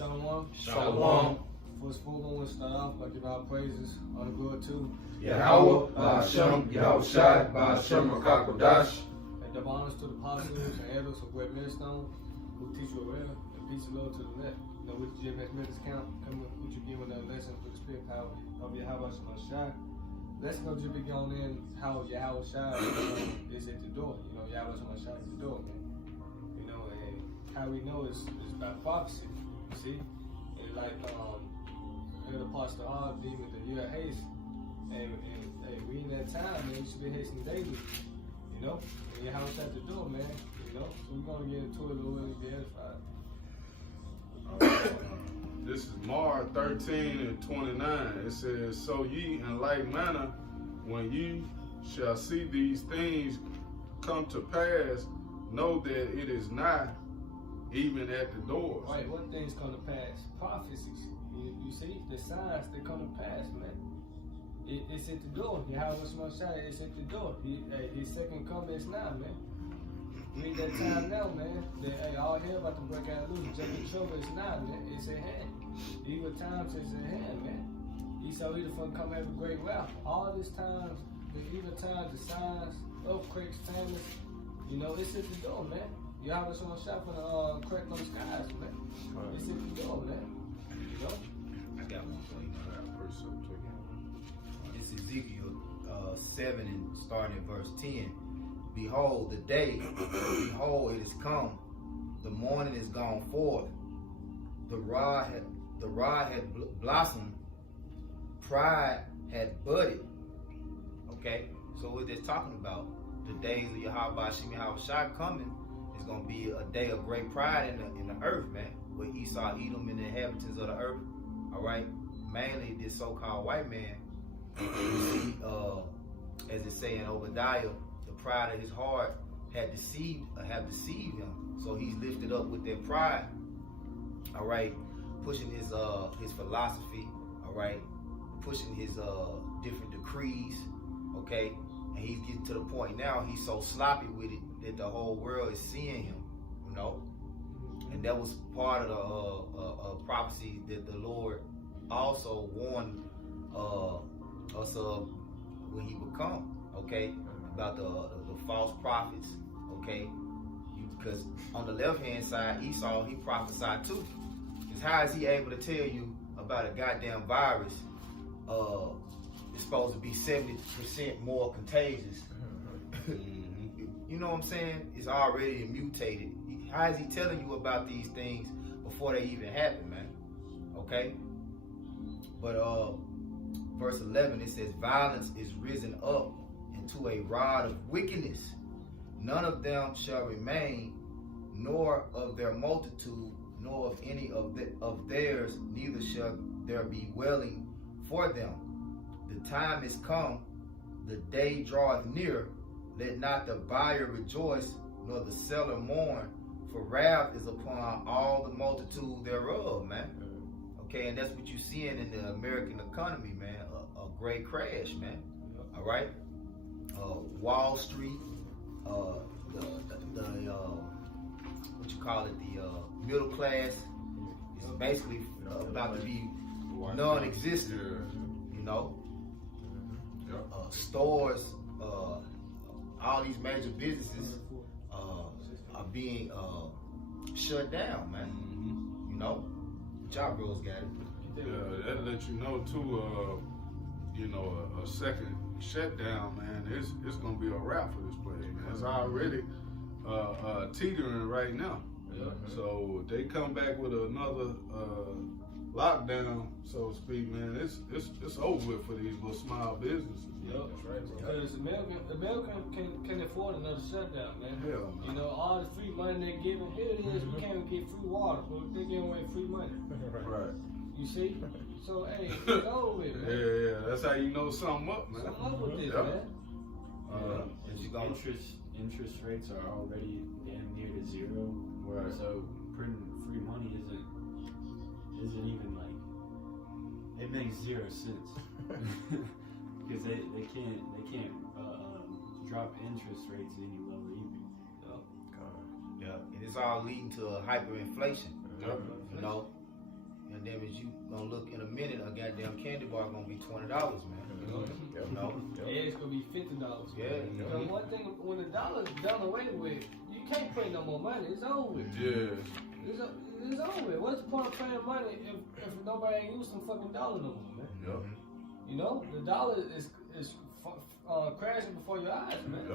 Shalom. Shalom. First four, we want to start off by giving our praises, all the glory to Yahweh, Ba'ashem, Yahawashi, Ba'ashem, Rakakodash. and the honors to the apostles and elders of Great Millstone who teach you well, and peace and love to the left. You know, with the GMS Minutes Count, coming with you giving another lesson with the spirit power of Yahawashi Mashai. Let's go just be going in how Yahawashi is at the door. You know, Yahawashi Mashai is the door, man. You know, and how we know is by prophecy, you see? And like, the Apostle R, being with the year haste, and we in that time, man, we should be hasting daily, you know? And your house at the door, man, you know? So we're going to get into it a little bit and be edified. This is Mark 13:29. It says, "So ye in like manner, when ye shall see these things come to pass, know that it is not even at the doors." Right, what things come to pass? Prophecies. You see, the signs that come to pass, man. It's at the door. Yahawashi Mashai, it's at the door. His second coming is now, man. We at that time now, man. That all hell about to break out loose. Judgment trouble is now, man. It's at hand. Evil times is at hand, man. Esau either from come have a great wrath. All these times, the evil times, the signs, earthquakes, famines, you know, it's at the door, man. Yahawashi Mashai from the crack on the skies, man. It's at the door, man. You know? I got one for you. It's Ezekiel 7 and starting at verse 10. Behold, the day, behold, it is come. The morning is gone forth. The rod had blossomed. Pride had budded. Okay, so what they're talking about, the days of Yahawashi coming is going to be a day of great pride in the earth, man. With Esau, Edom, and the inhabitants of the earth. All right, mainly this so-called white man. As it say in Obadiah, the pride of his heart have deceived him. So he's lifted up with that pride. All right, pushing his philosophy. All right, pushing his different decrees. Okay, and he's getting to the point now he's so sloppy with it that the whole world is seeing him. You know, and that was part of the prophecy that the Lord also warned us of when he would come. Okay, about the false prophets. Okay, because on the left hand side, Esau, he prophesied too. Because how is he able to tell you about a goddamn virus? It's supposed to be 70% more contagious. You know what I'm saying? It's already mutated. How is he telling you about these things before they even happen, man? Okay? But verse 11, it says, "Violence is risen up into a rod of wickedness. None of them shall remain, nor of their multitude, nor of any of theirs, neither shall there be dwelling for them. The time is come, the day draweth near. Let not the buyer rejoice, nor the seller mourn, for wrath is upon all the multitude thereof," man. Okay, and that's what you're seeing in the American economy, man. A great crash, man. All right. Wall Street, the what you call it, the middle class is basically about to be non-existent. You know, stores, all these major businesses are being shut down, man. You know, y'all bros got it. Yeah, that lets you know too. You know, a second shutdown, man. It's gonna be a wrap for this place, man. It's already teetering right now. So they come back with another lockdown, so to speak, man. It's over with for these little small businesses. Yep, that's right, bro. Because American can afford another shutdown, man. Hell no. You know, all the free money they're giving, here it is, we can't even get free water, but they're giving away free money. Right. You see? So, hey, it's over with, man. Yeah, that's how you know something up, man. Something up with this, Yep. man. Interest rates are already damn near to zero. Right. So printing free money isn't even like, it makes 0 cents because they can't drop interest rates any lower either. Yeah, and it's all leading to hyperinflation. Yep. You know, and then as you gonna look in a minute, a goddamn candy bar gonna be $20, man. You know? Yeah, it's gonna be $50. Yeah. Because one thing, when the dollar's done away with, you can't print no more money. It's over with. Yeah. It's over with. What's the point of printing money if nobody ain't using some fucking dollar no more, man? Yep. You know, the dollar is crashing before your eyes, man.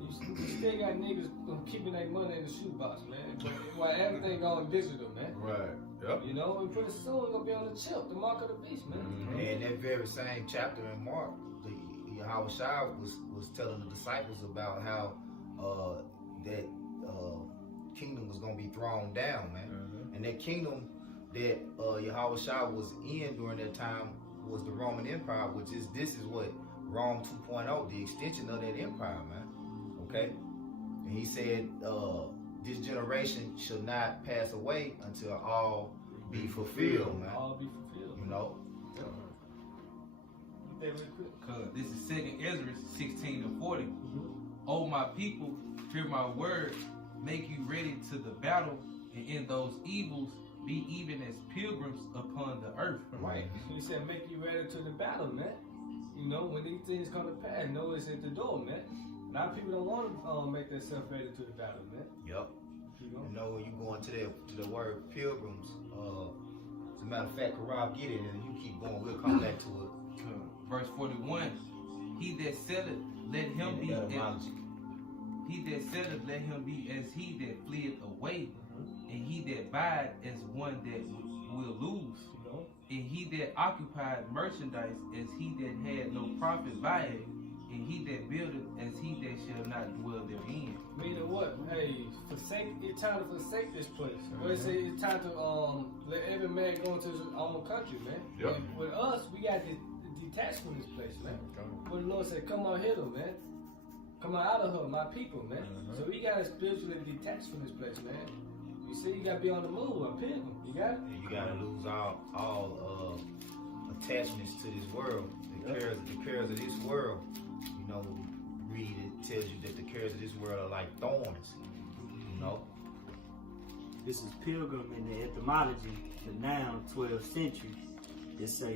You still got niggas keeping their money in the shoebox, man. But while everything going digital, man. Right. Yep. You know, and pretty soon it's gonna be on the chip, the mark of the beast, man. And that very same chapter in Mark, the Yahawashi was telling the disciples about how that kingdom was gonna be thrown down, man. And that kingdom that Yahawashi was in during that time was the Roman Empire, this is what Rome 2.0, the extension of that empire, man. Okay? And he said, this generation shall not pass away until all be fulfilled, man. All be fulfilled. You know? Cause this is 2nd Ezra 16-40. Oh my people, hear my word, make you ready to the battle, and in those evils be even as pilgrims upon the earth. Right. He said, make you ready to the battle, man. You know, when these things come to pass, know it's at the door, man. A lot of people don't want to make themselves ready to the battle, man. Yep. You know, when you go into the word pilgrims, as a matter of fact, Karab, get it, and you keep going, we'll come back to it. Verse 41, he that said let him be as he that fleeth away, and he that bide as one that will lose, and he that occupied merchandise as he that had no profit by it, and he that buildeth as he that shall not dwell therein. Meaning what? Hey, it's time to forsake this place. What it say? It's time to let every man go into his own country, man. Yep. And with us, we got to detach from this place, man. But the Lord said, come out here, though, man. Come out of her, my people, man. So we got to spiritually detach from this place, man. You see, you got to be on the move, a pilgrim. You got it? And you got to lose all attachments to this world. The cares of this world, you know, read it tells you that the cares of this world are like thorns, you know. This is pilgrim in the etymology, the noun 12th century. It's a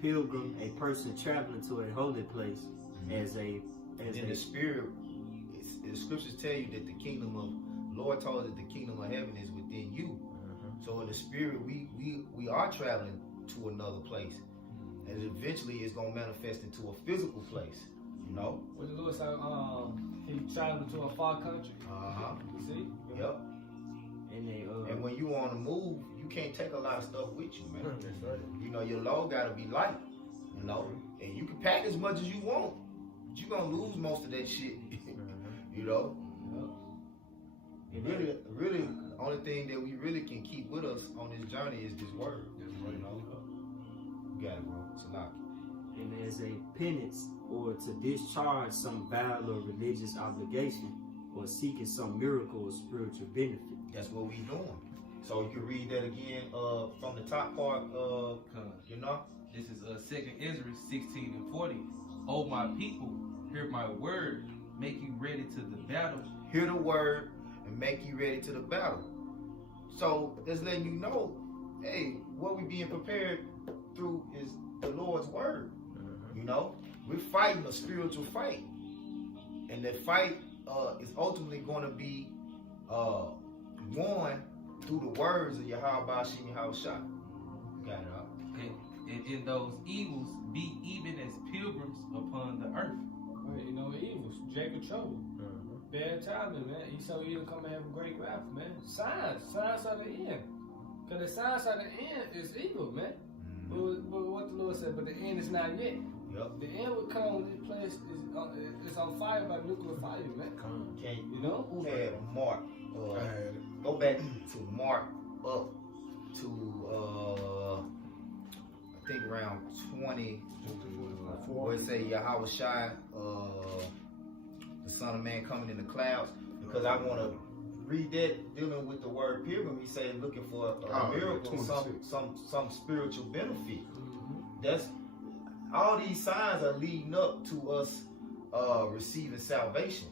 pilgrim, a person traveling to a holy place as in the spirit. The scriptures tell you that the kingdom of Lord told us that the kingdom of heaven is within you. So in the spirit, we are traveling to another place, and eventually it's gonna manifest into a physical place. You know. What the Lord said, he traveled to a far country. You see? Yep. And and when you on the move, you can't take a lot of stuff with you, man. That's right. You know, your load gotta be light. You know, and you can pack as much as you want, but you gonna lose most of that shit. You know. Really, only thing that we really can keep with us on this journey is this word. You know. You got it, bro. It's a lot. And as a penance or to discharge some vow or religious obligation or seeking some miracle or spiritual benefit. That's what we doing. So you can read that again from the top part, you know? This is 2nd Ezra 16-40. Oh my people, hear my word, make you ready to the battle. Hear the word and make you ready to the battle. So that's letting you know, hey, what we being prepared through is the Lord's word. You know, we're fighting a spiritual fight, and that fight is ultimately going to be won through the words of Yahawashi and Yahawashi. Got it up. And in those evils be even as pilgrims upon the earth. Right, you know, evils, Jacob trouble. Bad timing, man. Esau either come and have a great wrath, man. Signs are the end. Because the signs of the end is evil, man. But what the Lord said, but the end is not yet. Yep. The end will come when this place is on fire by nuclear fire, man. Okay. You know? Who had Mark? Go back to Mark up to I think around 20, where it say Yahawashi, the Son of Man coming in the clouds, because I want to read that dealing with the word pilgrim. He said looking for a miracle, some spiritual benefit. That's all these signs are leading up to us receiving salvation.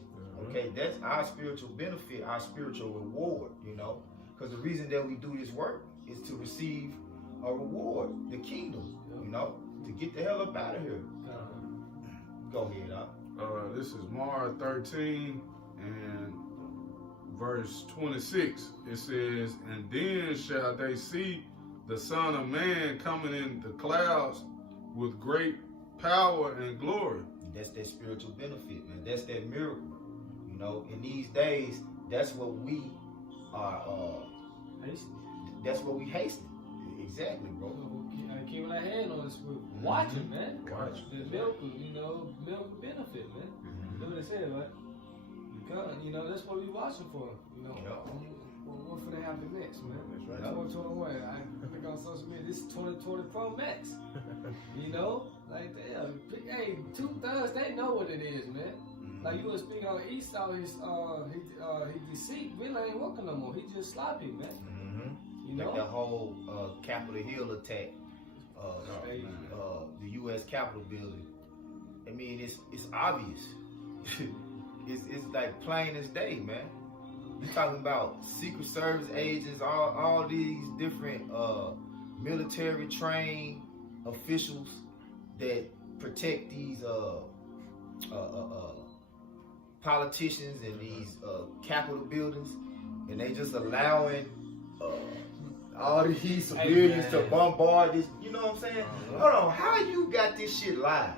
Okay, that's our spiritual benefit, our spiritual reward. You know, because the reason that we do this work is to receive a reward, the kingdom, you know, to get the hell up out of here. Go ahead, This is Mark 13 and verse 26. It says, and then shall they see the Son of Man coming in the clouds with great power and glory. That's that spiritual benefit, man. That's that miracle. You know, in these days, that's what we are. That's what we hasten. Exactly, bro. Keeping our hand on this, watching, man. Watch. The miracle, you know, miracle benefit, man. That's what they said, right? Because, you know, that's what we watching for. You know, what's going to happen next, man? That's right. 2021. I think on social media, this is 2020 Pro Max. You know, like, damn, hey, 2/3, they know what it is, man. Like you were speaking on Esau, his deceit really ain't working no more. He just sloppy, man. You know, like that whole Capitol Hill attack, the U.S. Capitol building. I mean, it's obvious. it's like plain as day, man. You talking about Secret Service agents, all these different military trained officials that protect these politicians and these Capitol buildings, and they just allowing all these civilians to bombard this. You know what I'm saying? Hold on, how you got this shit live?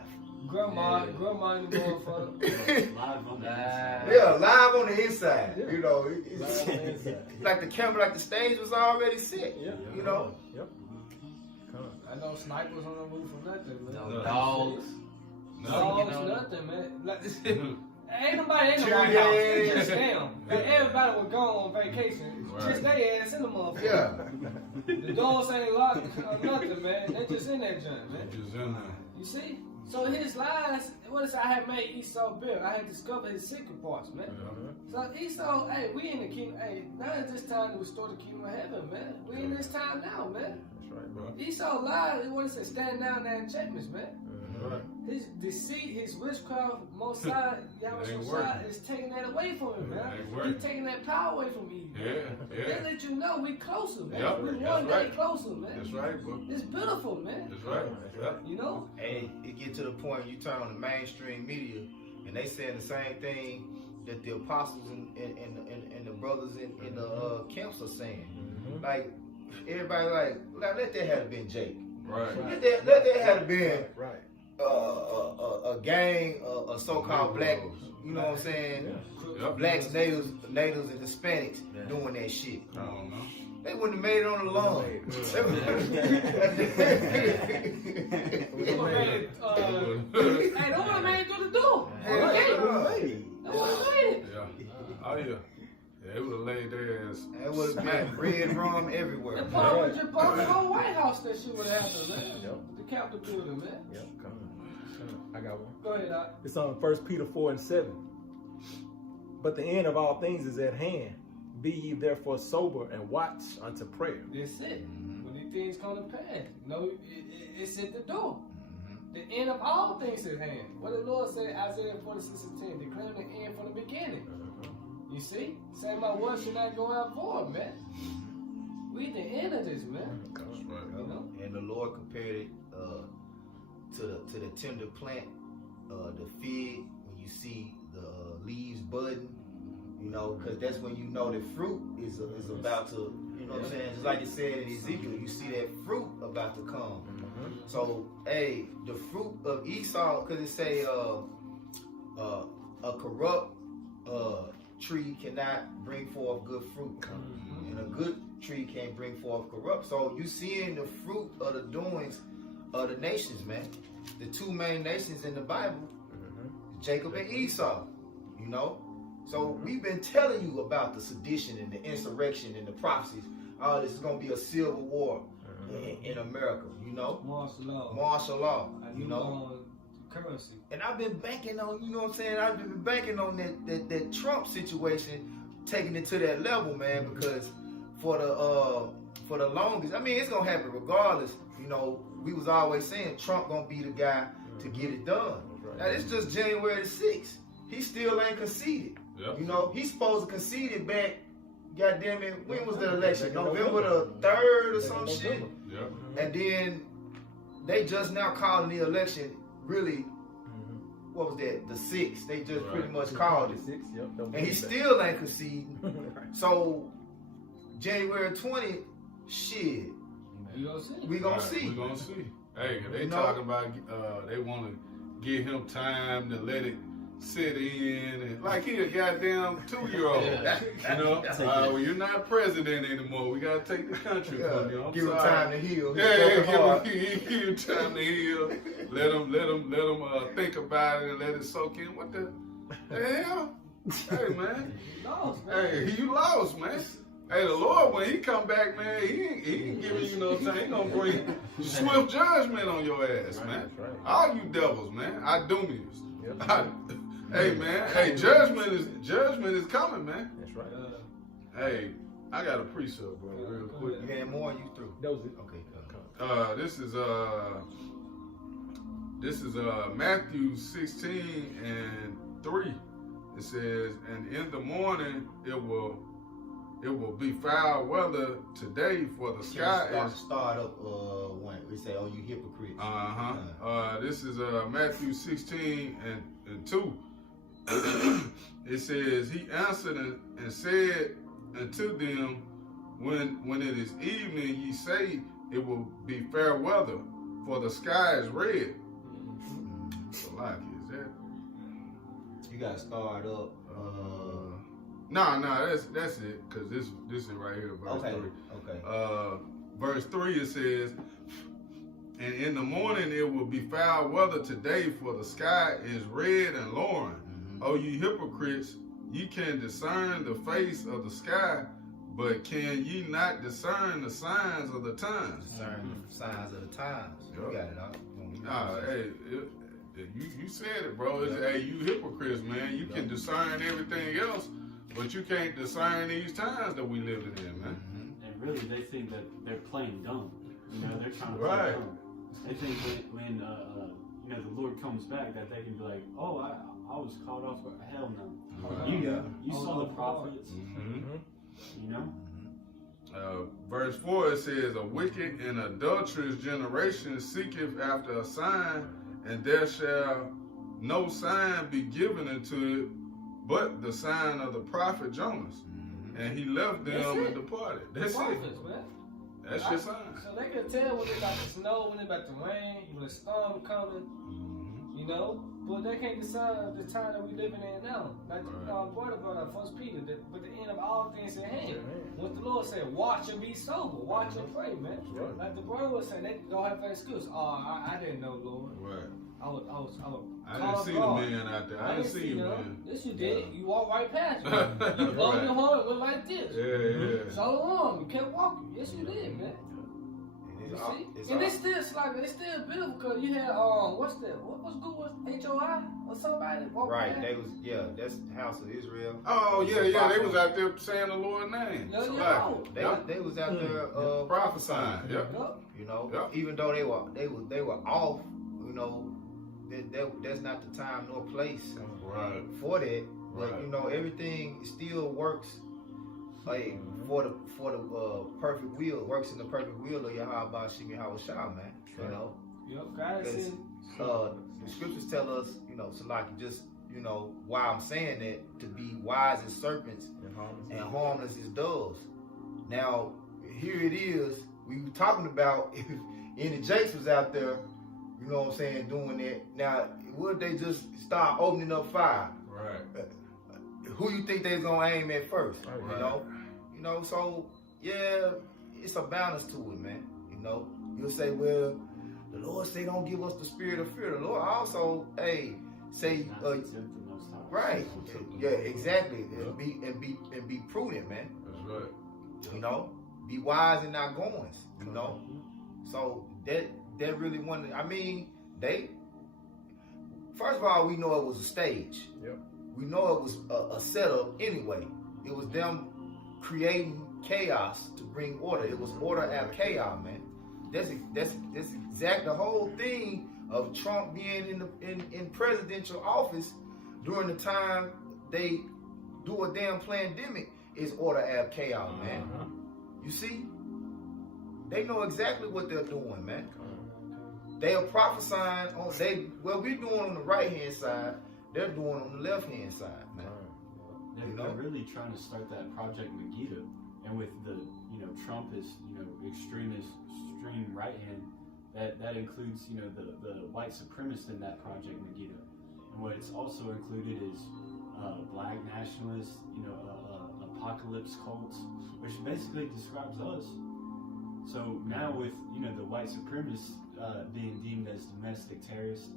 grandma and the motherfucker. Live on that. Yeah, live on the inside. Yeah. You know, Live on the inside. like the camera, like the stage was already set. Yeah. You know. Yep. I know snipers on the roof or nothing, man. No dogs. Dogs, You know. nothing, man. Like, ain't nobody in the Cheer White House. your It's ass. just them. Like, everybody was gone on vacation. Right. Just they ass in the motherfucker. Yeah. The doors ain't locked or nothing, man. They just in that joint, man. Just in there. You see? So his lies, what is I had made Esau build? I had discovered his secret parts, man. So Esau, hey, we in the kingdom. Hey, now is this time to restore the kingdom of heaven, man. We in this time now, man. That's right, bro. Esau lied. What is it? Stand down there and check this, man. Right. His deceit, his witchcraft, Mosai, Yahawashi Ain't Mosai working. is taking that away from him, man. Ain't working. He's taking that power away from me. Yeah. They let you know we closer, man. Yep, We that's one day right. closer, man. That's right, bro. It's beautiful, man. That's right. Yeah. You know? And it get to the point you turn on the mainstream media and they saying the same thing that the apostles and the brothers in the camps are saying. Like everybody like let that have been Jake. Right. Let that have been Right. a gang, a so-called black, you know what I'm saying? Yep. Blacks, natives, and Hispanics doing that shit. I don't know. They wouldn't have made it on the lawn. Hey, don't want to make it through the door. Hell Okay. yeah. Don't want to make it. Yeah. Oh, yeah. Yeah, it would have laid their ass. It would have been red rum everywhere. And Paul would just bought the whole White House that shit would have happened, man. Yep. The Capitol building, man. Yep. Come on. I got one. Go ahead, Doc. It's on 1 Peter 4:7. But the end of all things is at hand. Be ye therefore sober and watch unto prayer. That's it. When these things come to pass, no, it's at the door. The end of all things is at hand. What the Lord said, Isaiah 46:10, declaring the end from the beginning. You see? Saying my word should not go out void, man. We at the end of this, man. That's right. You know? And the Lord compared it to the tender plant, the fig, when you see the leaves budding, you know, because that's when you know the fruit is about to, you know what I'm saying? Just like it said in Ezekiel, you see that fruit about to come. So, hey, the fruit of Esau, because it say a corrupt tree cannot bring forth good fruit, and a good tree can't bring forth corrupt. So you seeing the fruit of the doings of the nations, man. The two main nations in the Bible, Jacob and Esau, you know. So we've been telling you about the sedition and the insurrection and the prophecies. Oh, this is gonna be a civil war in America, you know. Martial law. Martial law, I you knew know. on currency. And I've been banking on, you know what I'm saying? I've been banking on that Trump situation, taking it to that level, man, because for the longest, I mean, it's gonna happen regardless. You know, we was always saying Trump gonna be the guy to get it done. Now it's just January the 6th. He still ain't conceded. Yep. You know, he's supposed to concede it back goddamn it, when was the election? November the 3rd or some shit. Yep. And then they just now calling the election really, what was that? The 6th. They just pretty much called it. And he still ain't conceding. So January 20th, shit. You gonna see? We gonna see. We gonna see. Hey, they talking about they want to give him time to let it sit in, and like he a goddamn 2-year-old. You know, well, you're not president anymore. We gotta take the country from you. I'm give him sorry. time to heal. Give him time to heal. Let him think about it and let it soak in. What the hell? Hey man, hey, you lost, man. Hey, the Lord, when he come back, man, he ain't giving you no time. He gonna bring swift judgment on your ass, man. All you devils, man. Idumeans. Hey, man. Hey, judgment is coming, man. That's right. Hey, I got a precept, bro, real quick. You had more? You through? That was it. Okay. This is Matthew 16:3. It says, and in the morning it will be foul weather today, for the sky is start up when we say, oh, you hypocrites. This is Matthew 16:2. It says, he answered and said unto them, when it is evening, ye say it will be fair weather, for the sky is red. So like, is that? You gotta start up. No, that's it, cause this is right here, verse 3. Okay. Verse 3 it says, and in the morning it will be foul weather today, for the sky is red and lowering. O ye hypocrites, ye can discern the face of the sky, but can ye not discern the signs of the times? Discern the signs of the times. You got it, you said it, bro. Hey, you hypocrites, man. You can discern everything else, but you can't discern these times that we living in, man. And really, they think that they're playing dumb. You know, they're trying to play dumb. They think when you know, the Lord comes back, that they can be like, oh, I was caught off guard. Hell no. You saw the prophets. You know? Verse 4 it says, a wicked and adulterous generation seeketh after a sign, and there shall no sign be given unto it but the sign of the prophet Jonas. And he left them and departed. That's it. Man. That's your sign. So they can tell when it's about to snow, when it's about to rain, when the storm coming, you know. But they can't decide the time that we living in now. Like the brother brought up 1 Peter, but the end of all things at hand. What the Lord said, watch and be sober, watch and pray, man. Like the brother was saying, they don't have an excuse. Oh, I didn't know, Lord. Right. I didn't see the man out there. I didn't see him, man. Yes, you did. You walked right past me. You opened your heart and went like this. Yeah. So long. You kept walking. Yes, you did, man. You see? And it's still beautiful because you had what's that? What's good with HOI or somebody? Right, they was that's House of Israel. Oh yeah, they was out there saying the Lord's name. They was out there prophesying. You know, even though they were off, you know, that's not the time nor place for that. But you know, everything still works like for the perfect will, works in the perfect will of Yahawashi, man. You know, because the scriptures tell us, you know, so like just, you know, why I'm saying that, to be wise as serpents and harmless as doves. Now, here it is. We were talking about if any Jakes was out there, you know what I'm saying, doing that. Now, would they just start opening up fire? Right. Who you think they're gonna aim at first? You know, so yeah, it's a balance to it, man. You know, you'll say, well, the Lord say don't give us the spirit of fear. The Lord also, say, right, yeah, exactly, and be prudent, man. That's right. You know, be wise and not goings. You know, so that really wanted. I mean, first of all, we know it was a stage. Yep. We know it was a setup anyway. It was them creating chaos to bring order. It was order out of chaos, man. That's exact the whole thing of Trump being in presidential office during the time they do a damn pandemic is order ab chaos, man. You see? They know exactly what they're doing, man. They are prophesying on what we're doing on the right hand side, they're doing on the left hand side, man. They're really trying to start that Project Megiddo, and with the Trumpist, extreme right hand, that includes the white supremacists in that Project Megiddo, and what it's also included is black nationalists, apocalypse cults, which basically describes us. So now with the white supremacists being deemed as domestic terrorists,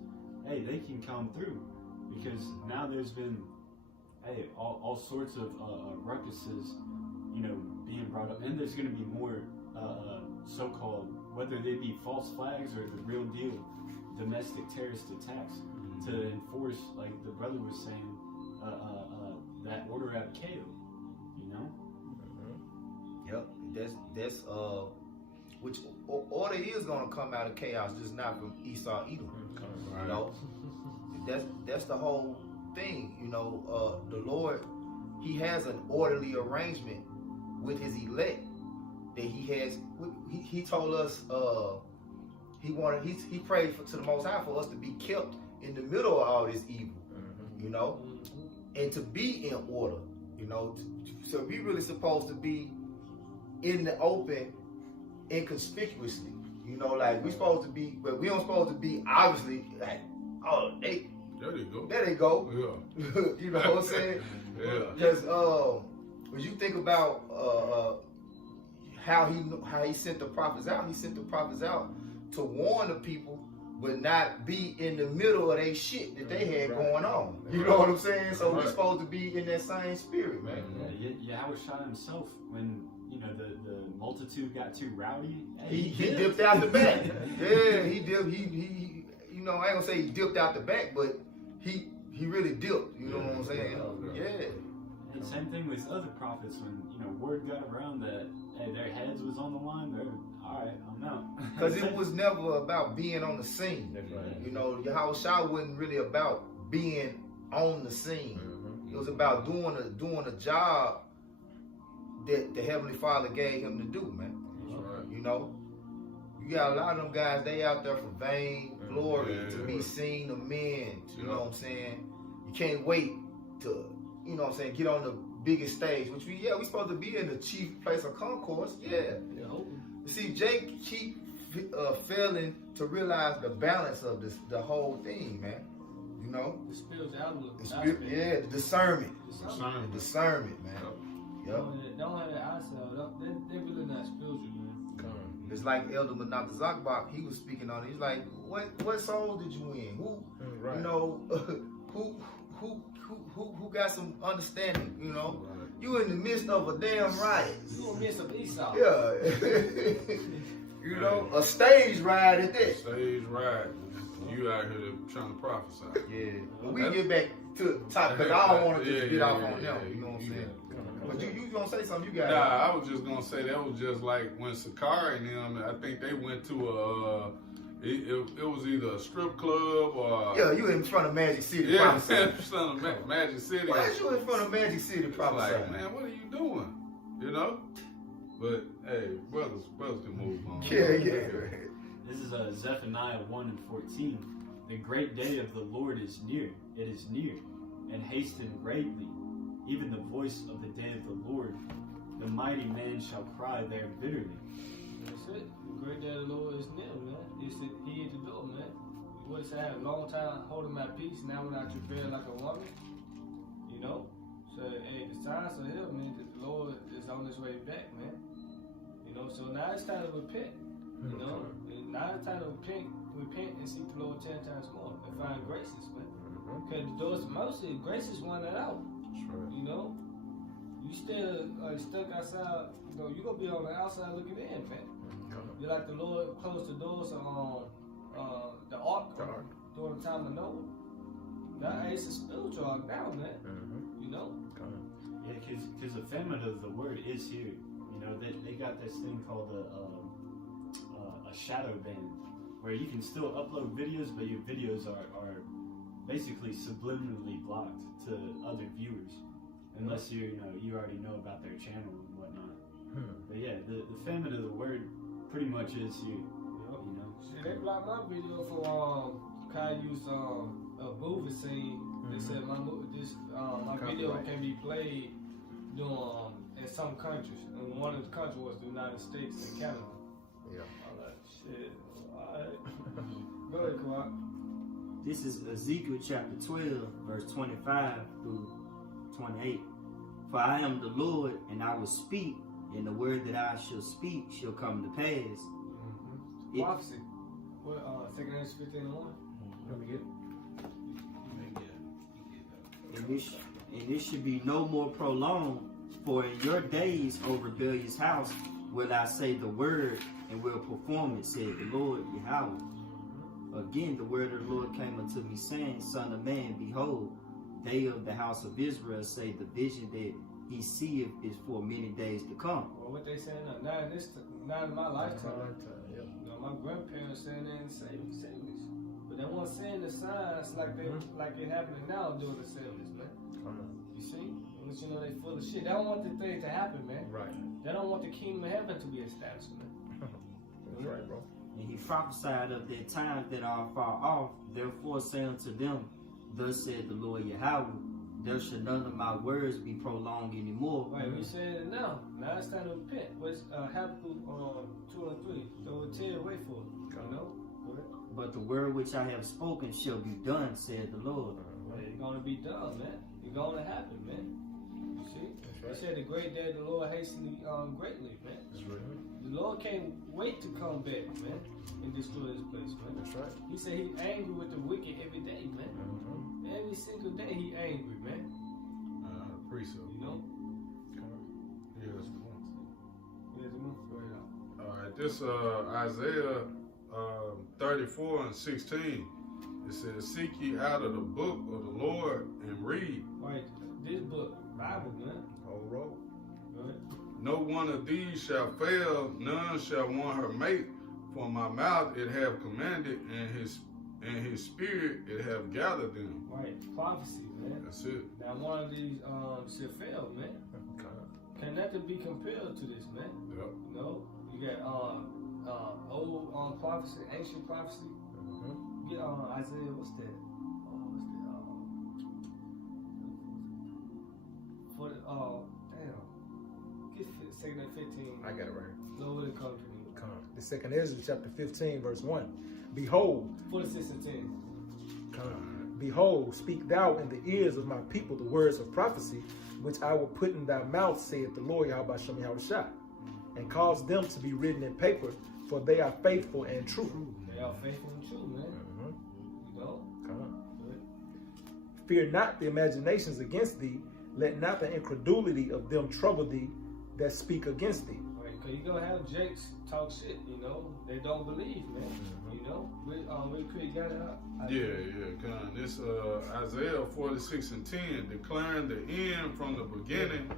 hey, they can come through, because now there's been all sorts of ruckuses, being brought up, and there's going to be more so-called, whether they be false flags or the real deal, domestic terrorist attacks to enforce, like the brother was saying, that order out of chaos, Yep, that's which order is gonna come out of chaos, just not from Esau Edom. That's the whole thing. The Lord, He has an orderly arrangement with His elect that He has. He told us He prayed to the Most High for us to be kept in the middle of all this evil, and to be in order, So we really supposed to be in the open, inconspicuously, like we supposed to be, but we don't supposed to be obviously like, oh, there they go. Yeah. You know what I'm saying? Yeah. Because when you think about how he sent the prophets out, he sent the prophets out to warn the people, but not be in the middle of their shit that they had going on. You know what I'm saying? So we're supposed to be in that same spirit, man. Yahawashi himself, when the multitude got too rowdy, he dipped out the back. Yeah, he dipped. He I ain't gonna say he dipped out the back, but he really dipped. You know what I'm saying? Yeah. And same thing with other prophets, when word got around that their heads was on the line, they're all right, I'm out. Because it was never about being on the scene. Yahawashi wasn't really about being on the scene. It was about doing a job that the Heavenly Father gave him to do, man. You got a lot of them guys, they out there for vain glory, to be seen of men. You know what I'm saying? You can't wait to, get on the biggest stage, which we supposed to be in the chief place of concourse. See, Jake keep failing to realize the balance of the whole thing, man. The spiritual outlook. The discernment. The discernment, man. Don't have that eyesight. They're really not spiritual, man. It's like Elder Manata Zakbak, he was speaking on it. He's like, what soul did you win? Who got some understanding? You in the midst of a damn riot. You in the midst of Esau. Yeah. A stage ride at this. Stage ride. You out here trying to prophesy. Yeah. But we get back to the top, because I don't want to just get off on them. You know what I'm saying? But you gonna say something? You got? Nah, I was just gonna say that was just like when Sakari and them. I think they went to it was either a strip club or you in front of Magic City. Yeah, in front of Magic City. Why is you in front of Magic City? Probably like, man, what are you doing? But hey, brothers can move on. Yeah. This is Zephaniah 1:14. The great day of the Lord is near. It is near, and hasten greatly. Even the voice of the day of the Lord, the mighty man shall cry there bitterly. That's it. The great day of the Lord is near, man. He at the door, man. What is that? A long time holding my peace. Now when I travail like a woman, So the signs are here, man. That the Lord is on his way back, man. So now it's time to repent. And now it's time to repent and seek the Lord 10 times more and find graces, man. Because the doors of mercy, grace is one that out. You still stuck outside. You gonna be on the outside looking in, man. You're like the Lord closed the doors on the ark during the time of Noah. Now it's a spiritual ark now, man. Yeah, because the famine of the word is here. They got this thing called a shadow ban, where you can still upload videos, but your videos are basically subliminally blocked to other viewers. unless you already know about their channel and whatnot. But yeah, the famine of the word pretty much is you. You know. Shit, they blocked my video for Caillou's a movie scene. They said my video can be played during in some countries, and one of the countries was the United States and Canada. Yeah. I'm like, shit. Alright. Go ahead, Kawhi. This is Ezekiel chapter 12, verse 25 through 28. For I am the Lord, and I will speak, and the word that I shall speak shall come to pass. Prophecy. What, 2 Corinthians 15:1? Let me get it. And this should be no more prolonged, for in your days, O rebellious house, will I say the word, and will perform it, said the Lord Yahweh. Again, the word of the Lord came unto me, saying, Son of man, behold, they of the house of Israel say the vision that he seeth is for many days to come. Well, what they saying now? Not in my lifetime. You know, my grandparents saying that in the 70s. But they weren't saying the signs like it happening now during the 70s, man. You see? Because, you know, they full of shit. They don't want the thing to happen, man. Right. They don't want the kingdom of heaven to be established, man. That's right, bro. And he prophesied of their times that are far off. Therefore say unto them, Thus said the Lord Yahweh, there shall none of my words be prolonged anymore. Right, we saying it now. Now it's time to repent. What's Habakkuk 2 and 3? So tear away for it. You know? But the word which I have spoken shall be done, said the Lord. It's gonna be done, man. It's gonna happen, man. You see? That's right. He said the great day of the Lord hastily greatly, man. That's right. The Lord can't wait to come back, man, and destroy this place, man. That's right. He said he's angry with the wicked every day, man. Every single day he angry, man. Appreciate it. You know? Yeah, that's cool. Here's the move. Go ahead. All right, this Isaiah 34 and 16. It says, "Seek ye out of the book of the Lord and read." Right, this book, Bible, man. Whole road. Go ahead. No one of these shall fail, none shall want her mate. For my mouth it have commanded, and his spirit it have gathered them. Right, prophecy, man. That's it. Now one of these should fail, man. Can nothing be compared to this, man? Yep. You know, you got old prophecy, ancient prophecy. You get Isaiah, what's that? For the damn. Get 2 and 15. I got it right here. Lord, it come to me. The second Ezra chapter 15, verse 1. Behold, 46 and 10. behold, speak thou in the ears of my people the words of prophecy, which I will put in thy mouth, saith the Lord Yahawashi, and cause them to be written in paper, for they are faithful and true. They are faithful and true, man. You know? Fear not the imaginations against thee, let not the incredulity of them trouble thee that speak against thee. Right, because you're going to have jakes talk shit, you know? They don't believe, man. You know? We could get it up. Con. This Isaiah 46 and 10, declaring the end from the beginning,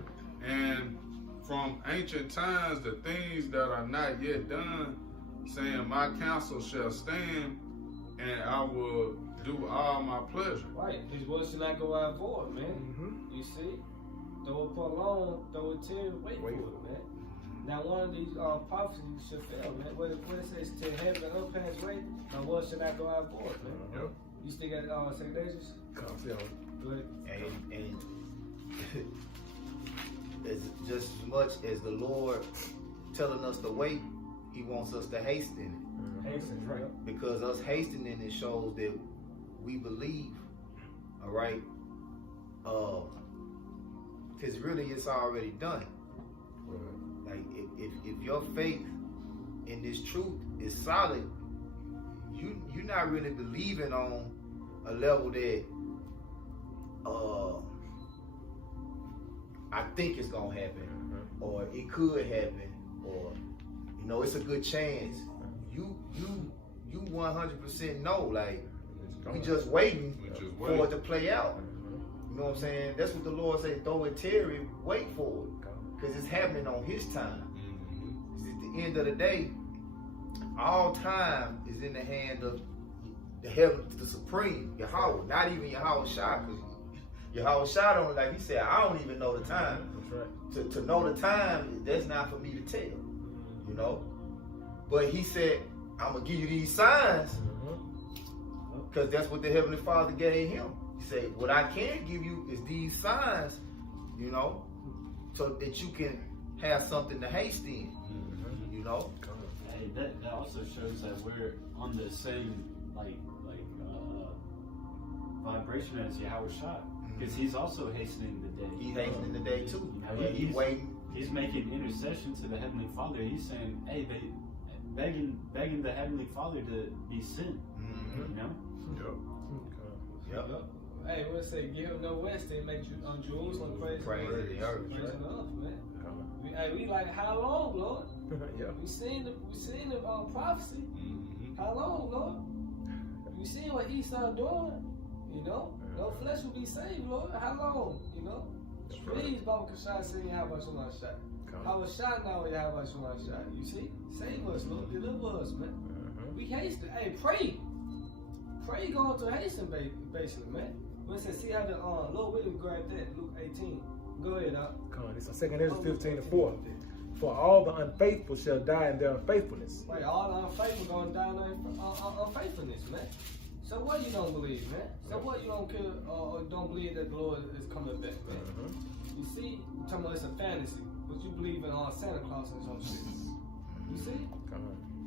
and from ancient times the things that are not yet done, saying, my counsel shall stand, and I will do all my pleasure. Right, his word should not go out void, man. You see? Though it prolong, though it tear, wait for it, man. Now one of these prophecies should fail, man. What it says, to heaven and earth pass away, my word should not go out void, man. Yep. You still got 2 Ezra? Go ahead. And it's just as much as the Lord telling us to wait, he wants us to hasten it. Hasten, right? Because us hastening it shows that we believe, all right? Because really it's already done. Like if your faith in this truth is solid, you're not really believing on a level that I think it's gonna happen, or it could happen, or you know it's a good chance. You 100% know, like we just waiting for it to play out. You know what I'm saying? That's what the Lord said. Though it tarry, wait for it, because it's happening on His time. At the end of the day, all time is in the hand of the heaven, the supreme Yahweh, not even Yahawashi, because Yahawashi don't, like he said, I don't even know the time. That's right. To know the time, that's not for me to tell, you know. But he said, I'm gonna give you these signs, because that's what the Heavenly Father gave him. He said, what I can give you is these signs, you know, so that you can have something to haste in, you know. Hey, that also shows that we're on the same vibration as Yahawashi, because he's also hastening the day. He's hastening the day too. You know, he's waiting. He's making intercession to the Heavenly Father. He's saying, hey, they begging the Heavenly Father to be sent. You know? Yep. Hey, we'll say, give him no rest, they make you on Jerusalem praise the earth. Praise the earth, man. We like, how long, Lord? Yeah. We seen the prophecy. How long, Lord? We seen what Esau doing, you know? No flesh will be saved, Lord. How long, you know? Please, Baba Kashai, say Yahawashi. Yahawashi now, Yahawashi. You see? Save us, Lord. Deliver us, man. We hasten. Hey, pray. Pray going to hasten, basically, man. When it says, see how the Lord William grabbed that, Luke 18. Go ahead, Come on, it's 2 Ezra 15:4. For all the unfaithful shall die in their unfaithfulness. Right, all the unfaithful gonna die in their unfaithfulness, man. So what you don't believe, man? So what you don't care or don't believe that the Lord is coming back, man? You see, you're talking about it's a fantasy, but you believe in Santa Claus and some shit. You see?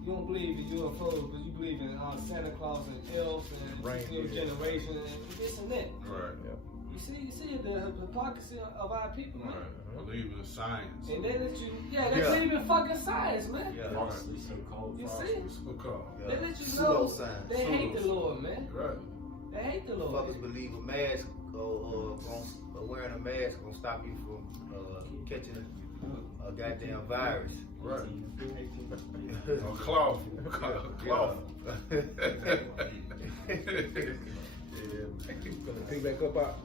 You don't believe in UFOs, but you believe in Santa Claus and elves and new generation and this and that. Right. Yep. You see the hypocrisy of our people, man. Believe in science. And then they believe in fucking science, man. Falsely so-called. You see? They let you know they hate the Lord, man. Right. They hate the Lord. Fuckers believe a mask, wearing a mask gonna stop you from catching a goddamn virus. Right. A cloth. Cloth. Gonna pick back up out.